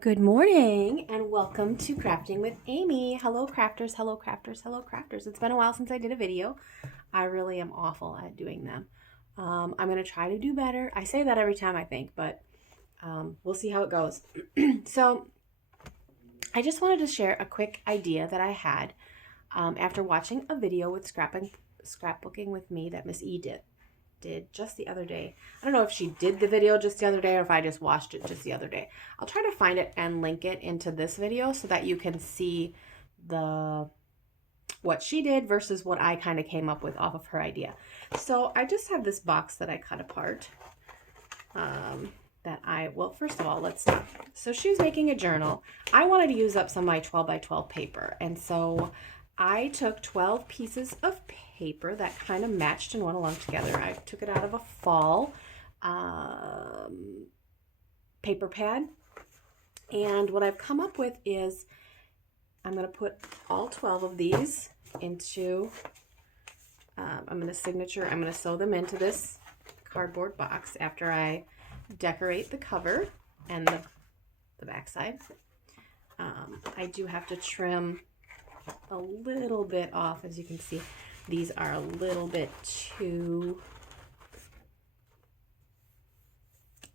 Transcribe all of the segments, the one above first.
Good morning and welcome to Crafting with Amy. Hello crafters, hello crafters, hello crafters. It's been a while since I did a video. I really am awful at doing them. I'm going to try to do better. I say that every time I think, but we'll see how it goes. So I just wanted to share a quick idea that I had after watching a video with scrapbooking with me that Miss E did just the other day. I don't know if she did the video just the other day or if I just watched it just the other day. I'll try to find it and link it into this video so that you can see what she did versus what I kind of came up with off of her idea. So I just have this box that I cut apart. Well, first of all, let's stop. So she was making a journal. I wanted to use up some of my 12 by 12 paper, and so I took 12 pieces of paper that kind of matched and went along together. I took it out of a fall paper pad, and what I've come up with is I'm going to put all 12 of these into, I'm going to sew them into this cardboard box after I decorate the cover and the back side. I do have to trim a little bit off. As you can see, these are a little bit too,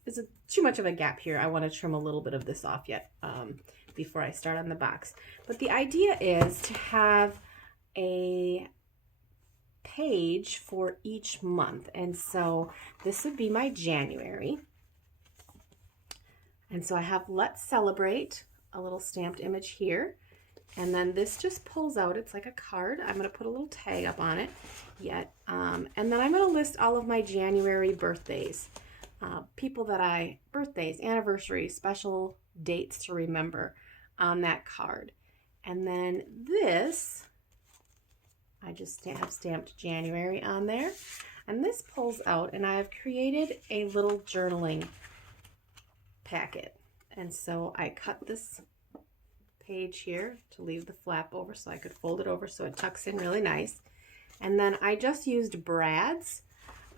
there's too much of a gap here. I want to trim a little bit of this off yet before I start on the box. But the idea is to have a page for each month, and so this would be my January. And so I have Let's Celebrate, a little stamped image here. And then this just pulls out. It's like a card. I'm going to put a little tag up on it yet. And then I'm going to list all of my January birthdays. Birthdays, anniversaries, special dates to remember on that card. And then this, I just have stamped January on there. And this pulls out, and I have created a little journaling packet. And so I cut this page here to leave the flap over so I could fold it over so it tucks in really nice. And then I just used brads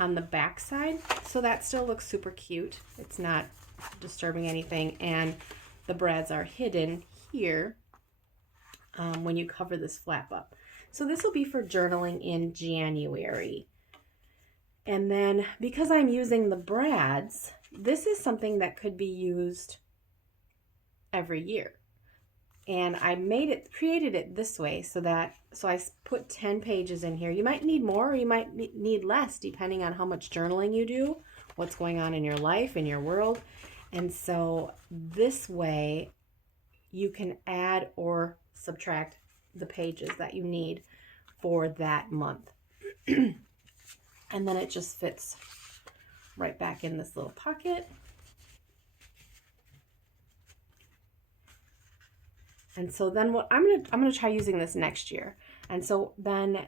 on the back side, so that still looks super cute. It's not disturbing anything, and the brads are hidden here when you cover this flap up. So this will be for journaling in January. And then because I'm using the brads, this is something that could be used every year. And I created it this way so I put 10 pages in here. You might need more or you might need less depending on how much journaling you do, what's going on in your life, in your world. And so this way you can add or subtract the pages that you need for that month. And then it just fits right back in this little pocket. And so then what I'm gonna try using this next year. And so then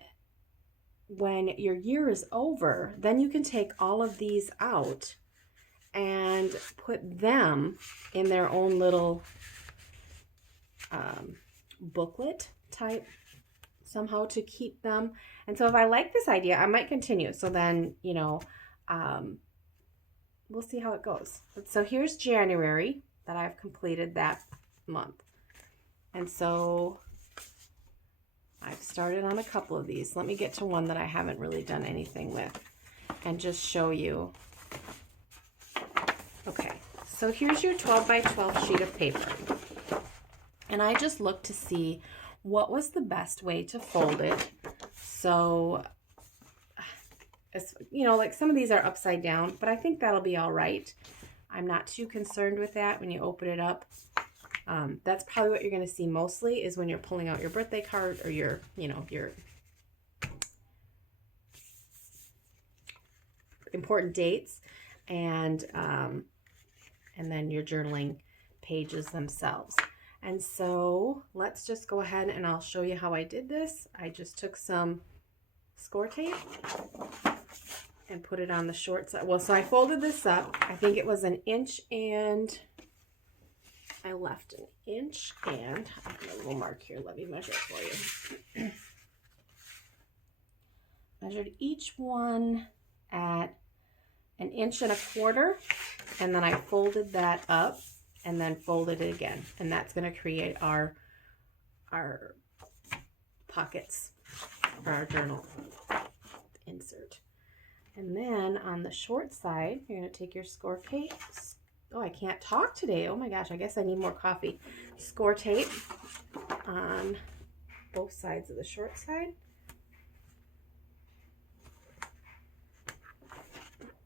when your year is over, then you can take all of these out and put them in their own little booklet type somehow to keep them. And so if I like this idea, I might continue. So then, we'll see how it goes. So here's January that I've completed that month. And so I've started on a couple of these. Let me get to one that I haven't really done anything with and just show you. Okay, so here's your 12 by 12 sheet of paper. And I just looked to see what was the best way to fold it. So, like some of these are upside down, but I think that'll be all right. I'm not too concerned with that when you open it up. That's probably what you're going to see mostly is when you're pulling out your birthday card or your important dates and then your journaling pages themselves. And so let's just go ahead and I'll show you how I did this. I just took some score tape and put it on the short side. Well, so I folded this up. I think it was 1 inch and I left 1 inch, and I've got a little mark here. Let me measure it for you. Measured each one at 1.25 inches, and then I folded that up and then folded it again. And that's going to create our pockets for our journal insert. And then on the short side, you're going to take your score tape. Oh, I can't talk today. Oh my gosh, I guess I need more coffee. Score tape on both sides of the short side.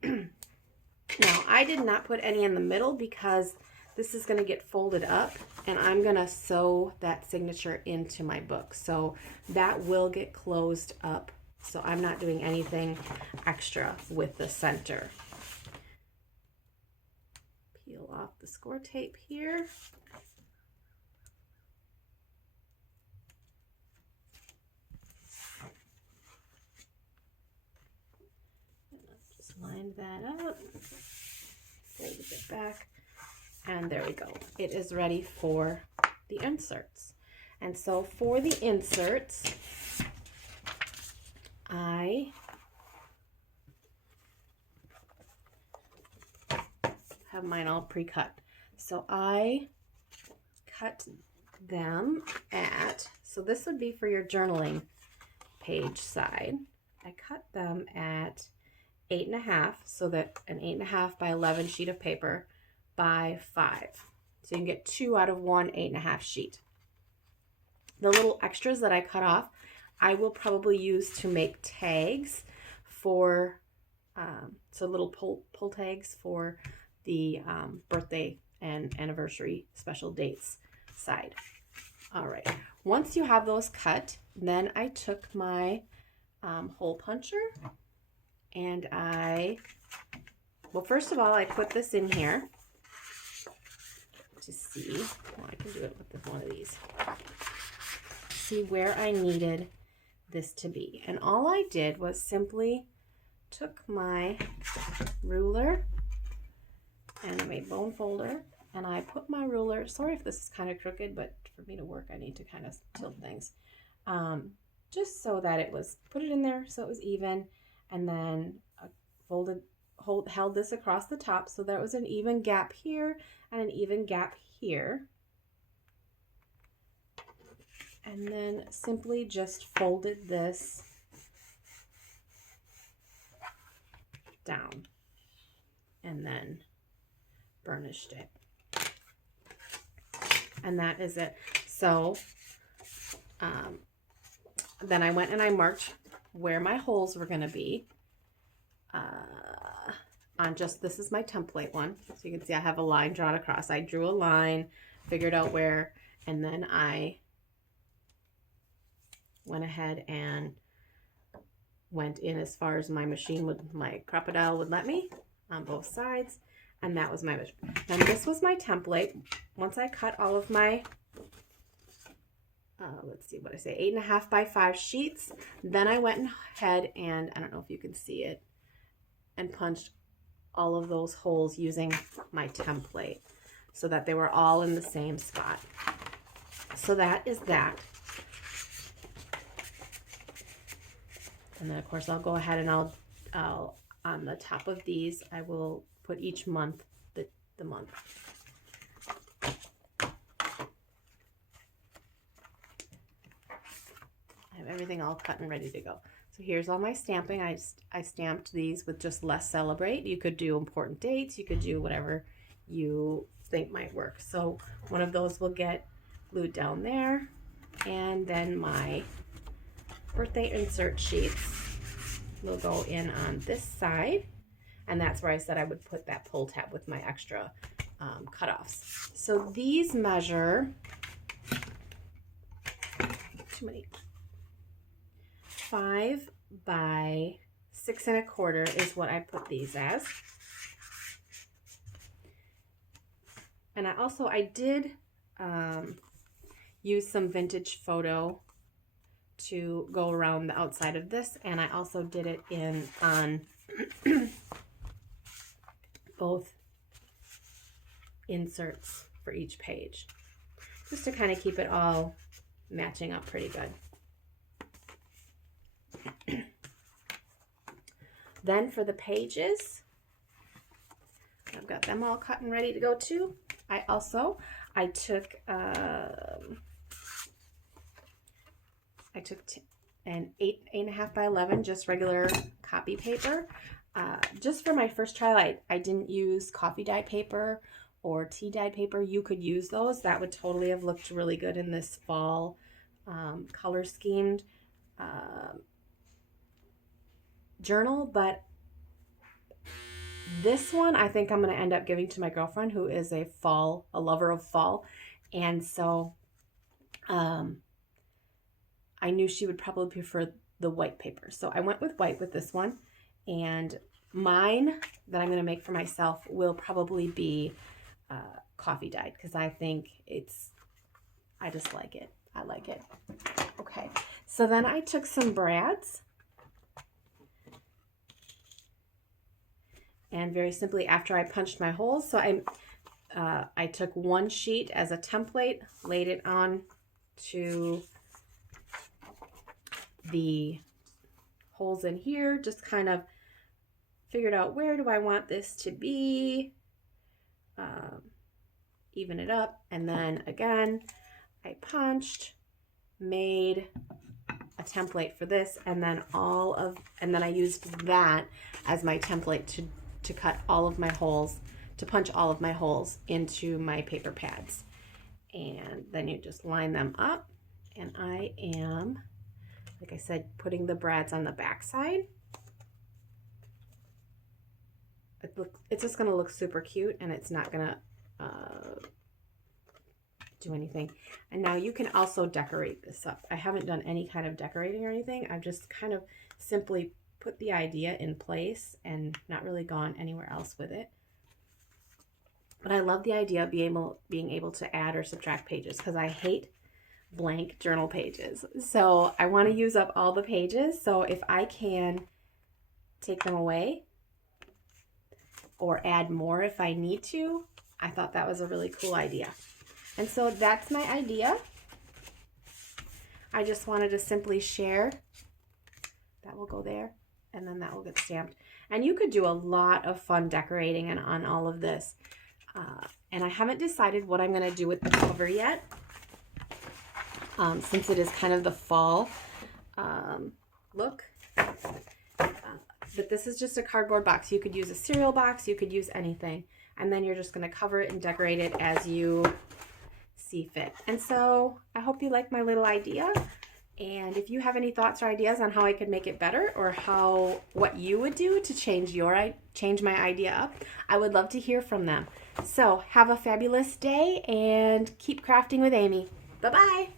Now, I did not put any in the middle because this is going to get folded up and I'm going to sew that signature into my book. So that will get closed up. So I'm not doing anything extra with the center. Peel off the score tape here. Just line that up. Fold it back. And there we go. It is ready for the inserts. And so for the inserts, I have mine all pre-cut. So I cut them at, so this would be for your journaling page side. I cut them at 8.5, so that an 8.5 by 11 sheet of paper by 5. So you can get 2 out of one 8.5 sheet. The little extras that I cut off, I will probably use to make tags for, so little pull tags for the birthday and anniversary special dates side. All right, once you have those cut, then I took my hole puncher and well, first of all, I put this in here to see, well, I can do it with one of these, see where I needed this to be. And all I did was simply took my ruler and I made bone folder and I put my ruler, sorry if this is kind of crooked, but for me to work I need to kind of tilt things, just so that it was, put it in there so it was even, and then held this across the top so there was an even gap here and an even gap here. And then simply just folded this down and then burnished it. And that is it. So then I went and I marked where my holes were going to be on just, this is my template one. So you can see I have a line drawn across. I drew a line, figured out where, and then I went ahead and went in as far as my machine would, my crocodile would let me on both sides. And that was my measurement. And this was my template. Once I cut all of my, let's see what I say, 8.5 by 5 sheets, then I went ahead and, I don't know if you can see it, and punched all of those holes using my template so that they were all in the same spot. So that is that. And then of course I'll go ahead and I'll on the top of these, I will put each month, the month. I have everything all cut and ready to go. So here's all my stamping. I stamped these with just Let's Celebrate. You could do important dates. You could do whatever you think might work. So one of those will get glued down there. And then my birthday insert sheets will go in on this side. And that's where I said I would put that pull tab with my extra cutoffs. So these measure, too many, 5 by 6 1/4 is what I put these as. And I did use some vintage photo to go around the outside of this, and I also did it on both inserts for each page, just to kind of keep it all matching up pretty good. Then for the pages, I've got them all cut and ready to go too. I took an 8.5 by 11, just regular copy paper. Just for my first trial, I didn't use coffee dyed paper or tea dyed paper. You could use those. That would totally have looked really good in this fall color schemed journal. But this one I think I'm going to end up giving to my girlfriend, who is a lover of fall. And so I knew she would probably prefer the white paper. So I went with white with this one. And mine that I'm going to make for myself will probably be coffee dyed, because I think I just like it. I like it. Okay. So then I took some brads. And very simply, after I punched my holes, so I took one sheet as a template, laid it on to the holes in here, just kind of figured out where do I want this to be, even it up, and then again I punched, made a template for this, and then I used that as my template to cut all of my holes, to punch all of my holes into my paper pads. And then you just line them up, and I am, like I said, putting the brads on the back side. It's just going to look super cute, and it's not going to do anything. And now you can also decorate this up. I haven't done any kind of decorating or anything. I've just kind of simply put the idea in place and not really gone anywhere else with it. But I love the idea of being able to add or subtract pages, because I hate blank journal pages. So I want to use up all the pages. So if I can take them away or add more if I need to, I thought that was a really cool idea. And so that's my idea. I just wanted to simply share. That will go there, and then that will get stamped. And you could do a lot of fun decorating on all of this. And I haven't decided what I'm going to do with the cover yet, since it is kind of the fall look. But this is just a cardboard box. You could use a cereal box. You could use anything. And then you're just going to cover it and decorate it as you see fit. And so I hope you like my little idea. And if you have any thoughts or ideas on how I could make it better, or what you would do to change my idea up, I would love to hear from them. So have a fabulous day and keep crafting with Amy. Bye-bye.